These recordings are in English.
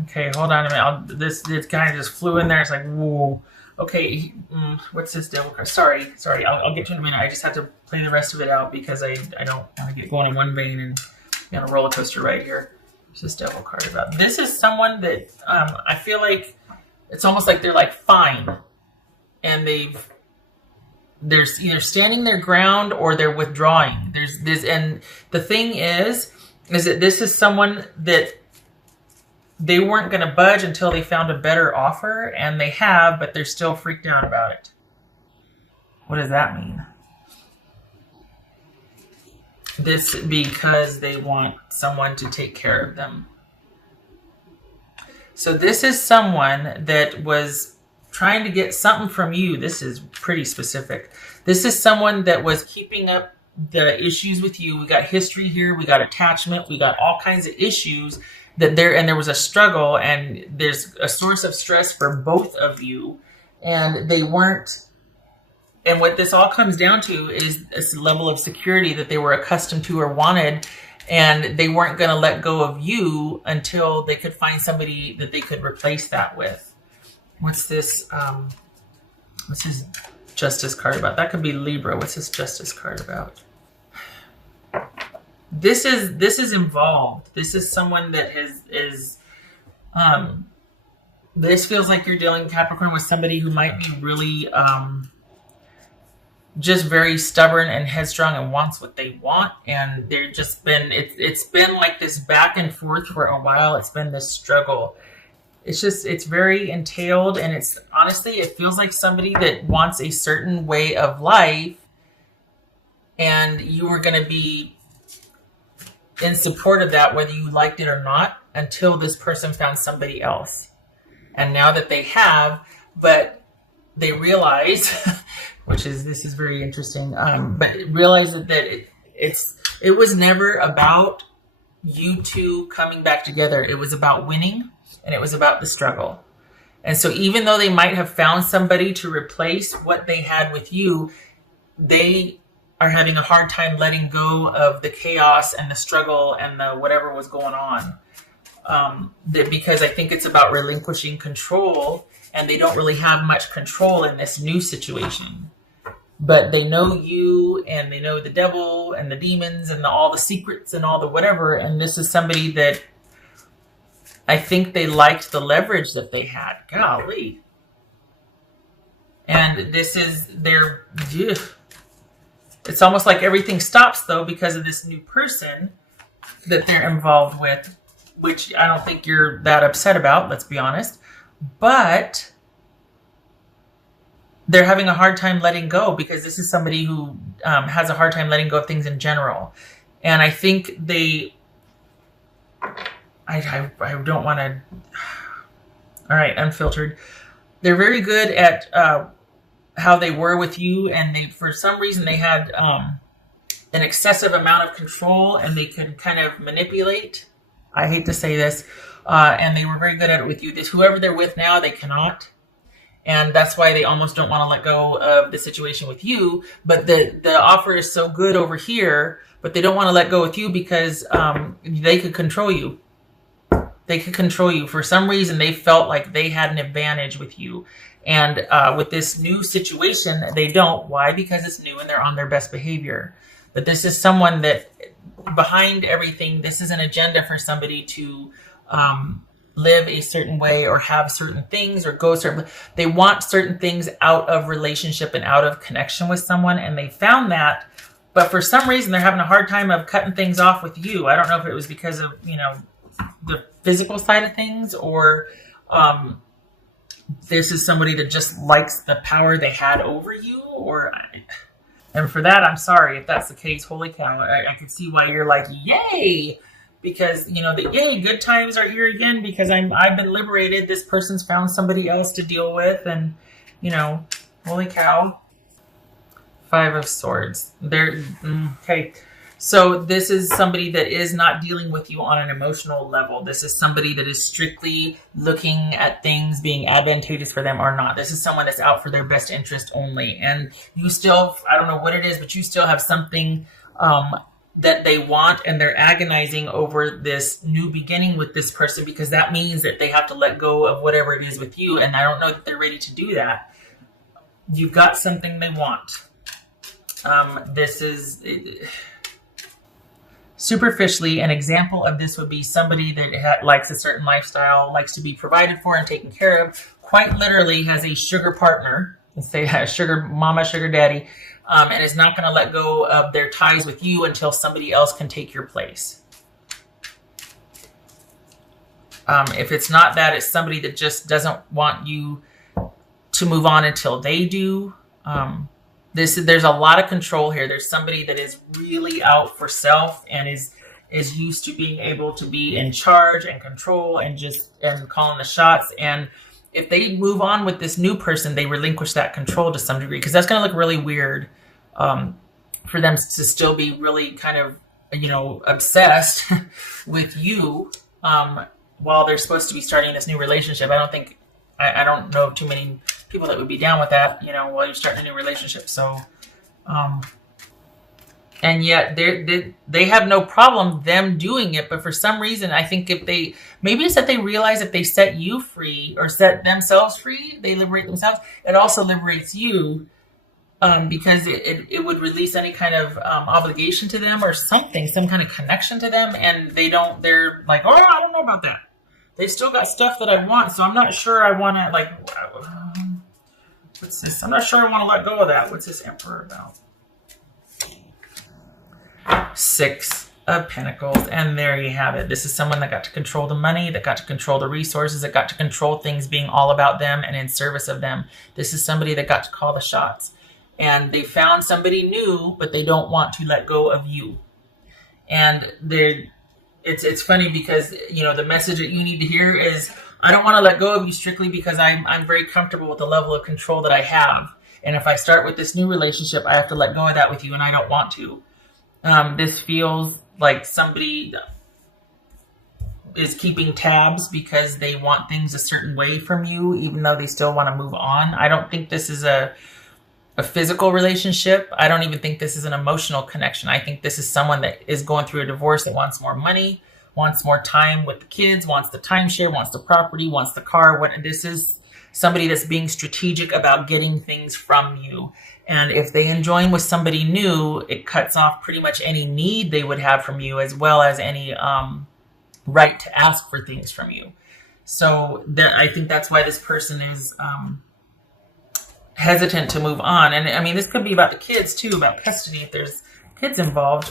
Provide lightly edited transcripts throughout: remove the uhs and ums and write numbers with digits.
Okay, hold on a minute. This guy just flew in there. It's like, whoa. Okay, what's this devil card? Sorry. I'll get to it in a minute. I just have to play the rest of it out because I don't want to get going in one vein and be on a roller coaster right here. What's this devil card about? This is someone that I feel like it's almost like they're like fine, and they're either standing their ground or they're withdrawing. There's this, and the thing is that this is someone that they weren't going to budge until they found a better offer, and they have, but they're still freaked out about it. What does that mean? This because they want someone to take care of them. So this is someone that was trying to get something from you. This is pretty specific. This is someone that was keeping up the issues with you. We got history here. We got attachment. We got all kinds of issues that there was a struggle, and there's a source of stress for both of you, and they weren't. And what this all comes down to is this level of security that they were accustomed to or wanted, and they weren't going to let go of you until they could find somebody that they could replace that with. What's this? What's his Justice card about? That could be Libra. What's this Justice card about? This is involved. This is someone that is this feels like you're dealing, Capricorn, with somebody who might be really just very stubborn and headstrong and wants what they want, and they're just been it's been like this back and forth for a while. It's been this struggle. It's very entailed, and it's honestly, it feels like somebody that wants a certain way of life, and you were going to be in support of that, whether you liked it or not, until this person found somebody else. And now that they have, but they realize, this is very interesting, but realize that it was never about you two coming back together. It was about winning, and it was about the struggle. And so even though they might have found somebody to replace what they had with you, they are having a hard time letting go of the chaos and the struggle and the whatever was going on. Because I think it's about relinquishing control, and they don't really have much control in this new situation. But they know you, and they know the devil and the demons and all the secrets and all the whatever. And this is somebody that I think they liked the leverage that they had. Golly. And this is their... Ugh. It's almost like everything stops, though, because of this new person that they're involved with, which I don't think you're that upset about, let's be honest. But they're having a hard time letting go, because this is somebody who has a hard time letting go of things in general. And I think I don't want to... All right, unfiltered. They're very good at... how they were with you, and they, for some reason, they had an excessive amount of control, and they could kind of manipulate. I hate to say this, and they were very good at it with you. Whoever they're with now, they cannot, and that's why they almost don't want to let go of the situation with you. But the offer is so good over here, but they don't want to let go with you because they could control you. They could control you. For some reason, they felt like they had an advantage with you. And with this new situation, they don't. Why? Because it's new and they're on their best behavior. But this is someone that, behind everything, this is an agenda for somebody to live a certain way or have certain things or go certain... They want certain things out of relationship and out of connection with someone, and they found that. But for some reason, they're having a hard time of cutting things off with you. I don't know if it was because of, the physical side of things, or... this is somebody that just likes the power they had over you, and for that, I'm sorry if that's the case. Holy cow. I can see why you're like, yay, because, the yay, good times are here again, because I've been liberated. This person's found somebody else to deal with, and, holy cow. 5 of Swords. Okay. So this is somebody that is not dealing with you on an emotional level. This is somebody that is strictly looking at things being advantageous for them or not. This is someone that's out for their best interest only. And you still, I don't know what it is, but you still have something that they want, and they're agonizing over this new beginning with this person because that means that they have to let go of whatever it is with you. And I don't know that they're ready to do that. You've got something they want. This is superficially an example of this would be somebody that likes a certain lifestyle, likes to be provided for and taken care of, quite literally has a sugar partner, let's say a sugar mama, sugar daddy, and is not going to let go of their ties with you until somebody else can take your place. If it's not that, it's somebody that just doesn't want you to move on until they do. There's a lot of control here. There's somebody that is really out for self and is used to being able to be in charge and control and calling the shots. And if they move on with this new person, they relinquish that control to some degree, because that's going to look really weird for them to still be really kind of, obsessed with you while they're supposed to be starting this new relationship. I don't know too many people that would be down with that, while you're starting a new relationship. So, and yet they have no problem them doing it. But for some reason, I think maybe it's that they realize if they set you free or set themselves free, they liberate themselves. It also liberates you, because it would release any kind of obligation to them or something, some kind of connection to them. And they're like, oh, I don't know about that. They still got stuff that I want, so I'm not sure I want to, what's this? I'm not sure I want to let go of that. What's this Emperor about? 6 of Pentacles, and there you have it. This is someone that got to control the money, that got to control the resources, that got to control things being all about them and in service of them. This is somebody that got to call the shots. And they found somebody new, but they don't want to let go of you. And it's funny because, the message that you need to hear is, I don't want to let go of you strictly because I'm very comfortable with the level of control that I have. And if I start with this new relationship, I have to let go of that with you, and I don't want to. This feels like somebody is keeping tabs because they want things a certain way from you, even though they still want to move on. I don't think this is a physical relationship. I don't even think this is an emotional connection. I think this is someone that is going through a divorce that wants more money, wants more time with the kids, wants the timeshare, wants the property, wants the car. This is somebody that's being strategic about getting things from you. And if they join with somebody new, it cuts off pretty much any need they would have from you, as well as any right to ask for things from you. So I think that's why this person is hesitant to move on. And I mean, this could be about the kids too, about custody if there's kids involved.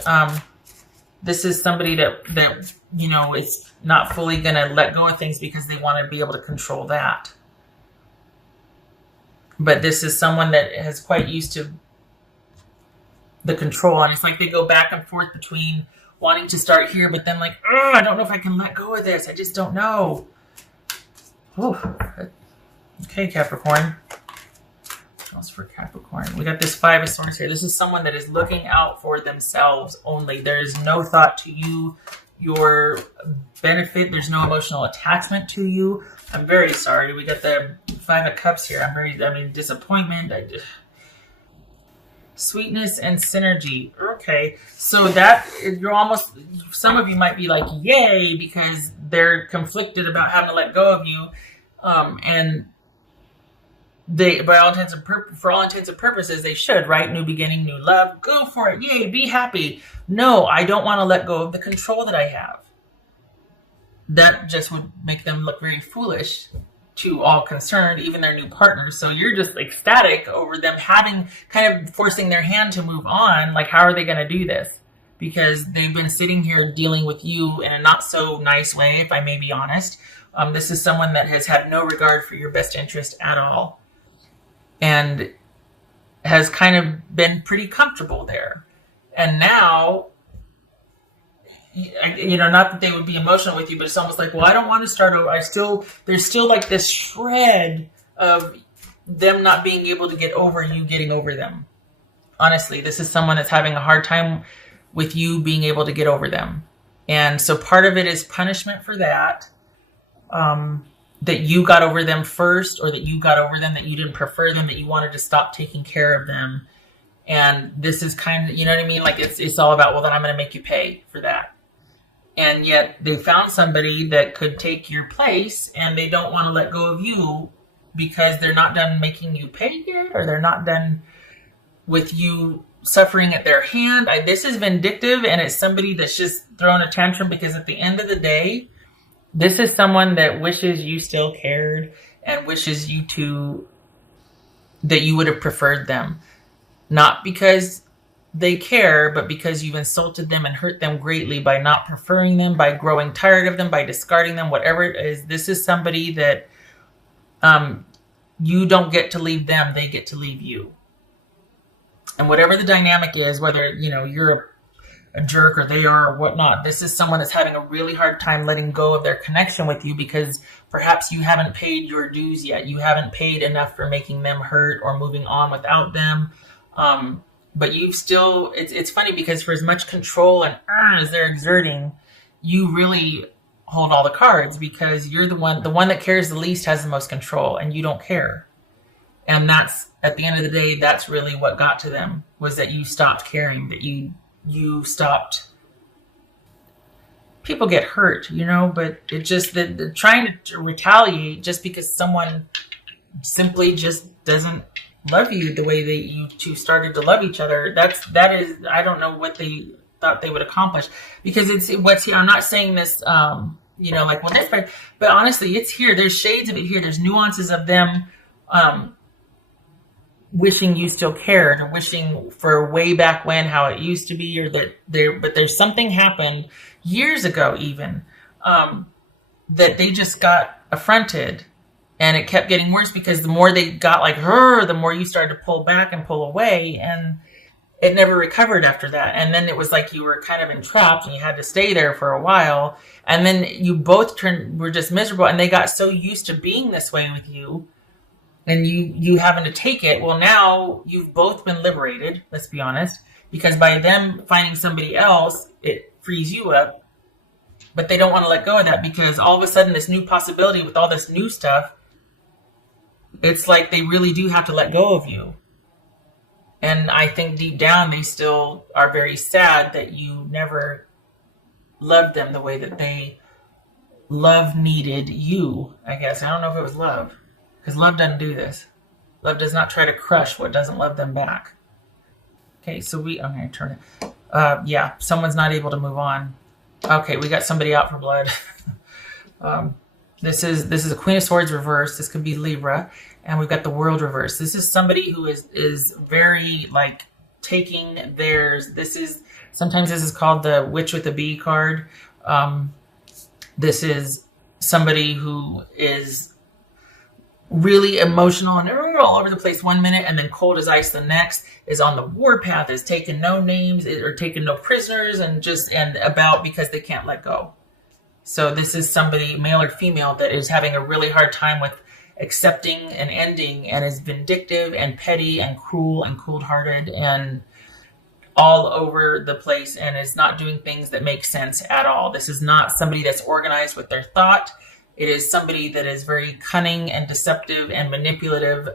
This is somebody that is not fully going to let go of things because they want to be able to control that. But this is someone that is quite used to the control. And it's like they go back and forth between wanting to start here, but then like, oh, I don't know if I can let go of this. I just don't know. Oh, okay, Capricorn. For Capricorn, we got this 5 of Swords here. This is someone that is looking out for themselves only. There is no thought to you, your benefit. There's no emotional attachment to you. I'm very sorry. We got the 5 of Cups here. Disappointment. Sweetness and synergy. Okay, so that some of you might be like, yay, because they're conflicted about having to let go of you, and they, for all intents and purposes, they should, right? New beginning, new love. Go for it. Yay, be happy. No, I don't want to let go of the control that I have. That just would make them look very foolish to all concerned, even their new partners. So you're just ecstatic over them kind of forcing their hand to move on. Like, how are they going to do this? Because they've been sitting here dealing with you in a not so nice way, if I may be honest. This is someone that has had no regard for your best interest at all, and has kind of been pretty comfortable there. And now, not that they would be emotional with you, but it's almost like, well, I don't want to start over. There's still like this shred of them not being able to get over you getting over them. Honestly, this is someone that's having a hard time with you being able to get over them. And so part of it is punishment for that. That you got over them first, or that you got over them, that you didn't prefer them, that you wanted to stop taking care of them. And this is kind of, you know what I mean? Like it's all about, well, then I'm going to make you pay for that. And yet they found somebody that could take your place, and they don't want to let go of you because they're not done making you pay yet, or they're not done with you suffering at their hand. This is vindictive, and it's somebody that's just throwing a tantrum because at the end of the day, this is someone that wishes you still cared and wishes that you would have preferred them. Not because they care, but because you've insulted them and hurt them greatly by not preferring them, by growing tired of them, by discarding them, whatever it is. This is somebody that you don't get to leave them, they get to leave you. And whatever the dynamic is, whether you're a jerk or they are or whatnot, this is someone that's having a really hard time letting go of their connection with you because perhaps you haven't paid your dues yet. You haven't paid enough for making them hurt or moving on without them. But you've still, it's funny because for as much control and as they're exerting, you really hold all the cards because you're the one that cares the least has the most control, and you don't care. And that's, at the end of the day, that's really what got to them, was that you stopped caring, that you stopped. People get hurt, but it just, the trying to retaliate just because someone simply just doesn't love you the way that you two started to love each other. That is, I don't know what they thought they would accomplish, because it's what's here. I'm not saying this, like when this, but honestly, it's here. There's shades of it here. There's nuances of them, wishing you still cared, or wishing for way back when how it used to be, or that but there's something happened years ago even, that they just got affronted, and it kept getting worse because the more they got like her, the more you started to pull back and pull away, and it never recovered after that. And then it was like you were kind of entrapped and you had to stay there for a while, and then you both were just miserable, and they got so used to being this way with you, and you having to take it. Well, now you've both been liberated, let's be honest, because by them finding somebody else, it frees you up. But they don't want to let go of that because all of a sudden this new possibility with all this new stuff, it's like they really do have to let go of you. And I think deep down they still are very sad that you never loved them the way that they needed you, I guess. I don't know if it was love. Because love doesn't do this. Love does not try to crush what doesn't love them back. Okay, so I'm going to turn it. Yeah, someone's not able to move on. Okay, we got somebody out for blood. This is a Queen of Swords reverse. This could be Libra. And we've got the World reverse. This is somebody who is very, like, taking theirs. Sometimes this is called the Witch with a Bee card. This is somebody who is really emotional and all over the place one minute, and then cold as ice the next, is on the warpath, is taking no names or taking no prisoners, and about because they can't let go. So this is somebody, male or female, that is having a really hard time with accepting an ending, and is vindictive and petty and cruel and cold-hearted and all over the place, and is not doing things that make sense at all. This is not somebody that's organized with their thought. It is somebody that is very cunning and deceptive and manipulative,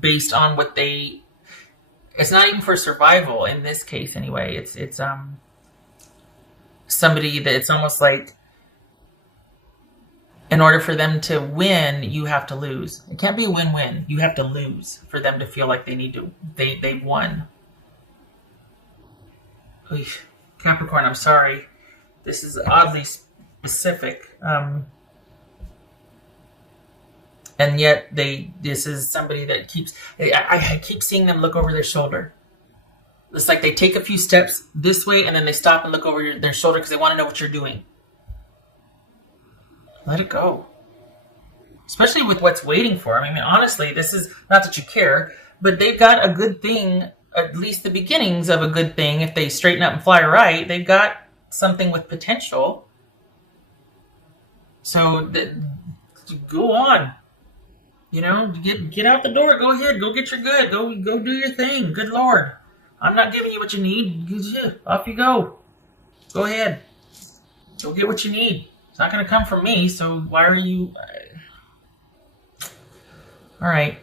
based on what it's not even for survival in this case anyway. It's somebody that it's almost like in order for them to win, you have to lose. It can't be a win-win. You have to lose for them to feel like they've won. Capricorn, I'm sorry. This is oddly specific. And yet this is somebody that I keep seeing them look over their shoulder. It's like they take a few steps this way and then they stop and look over their shoulder because they want to know what you're doing. Let it go. Especially with what's waiting for them. I mean, honestly, this is not that you care, but they've got a good thing, at least the beginnings of a good thing. If they straighten up and fly right, they've got something with potential. So go on. Get out the door. Go ahead. Go get your good. Go do your thing. Good Lord. I'm not giving you what you need. Off you go. Go ahead. Go get what you need. It's not going to come from me, so why are you... All right.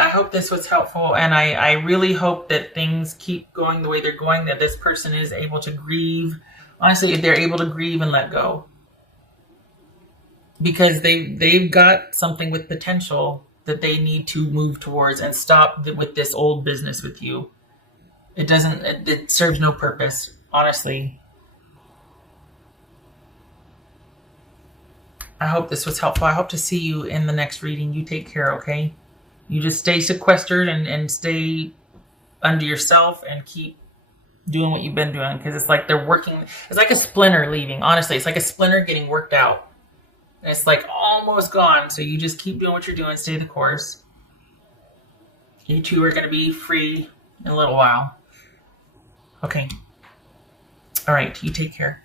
I hope this was helpful, and I really hope that things keep going the way they're going, that this person is able to grieve. Honestly, they're able to grieve and let go. Because they've got something with potential that they need to move towards and stop with this old business with you. It serves no purpose, honestly. I hope this was helpful. I hope to see you in the next reading. You take care, okay? You just stay sequestered and stay under yourself and keep doing what you've been doing, because it's like they're working. It's like a splinter leaving. Honestly, it's like a splinter getting worked out. And it's like almost gone. So you just keep doing what you're doing. Stay the course. You two are going to be free in a little while. Okay. All right. You take care.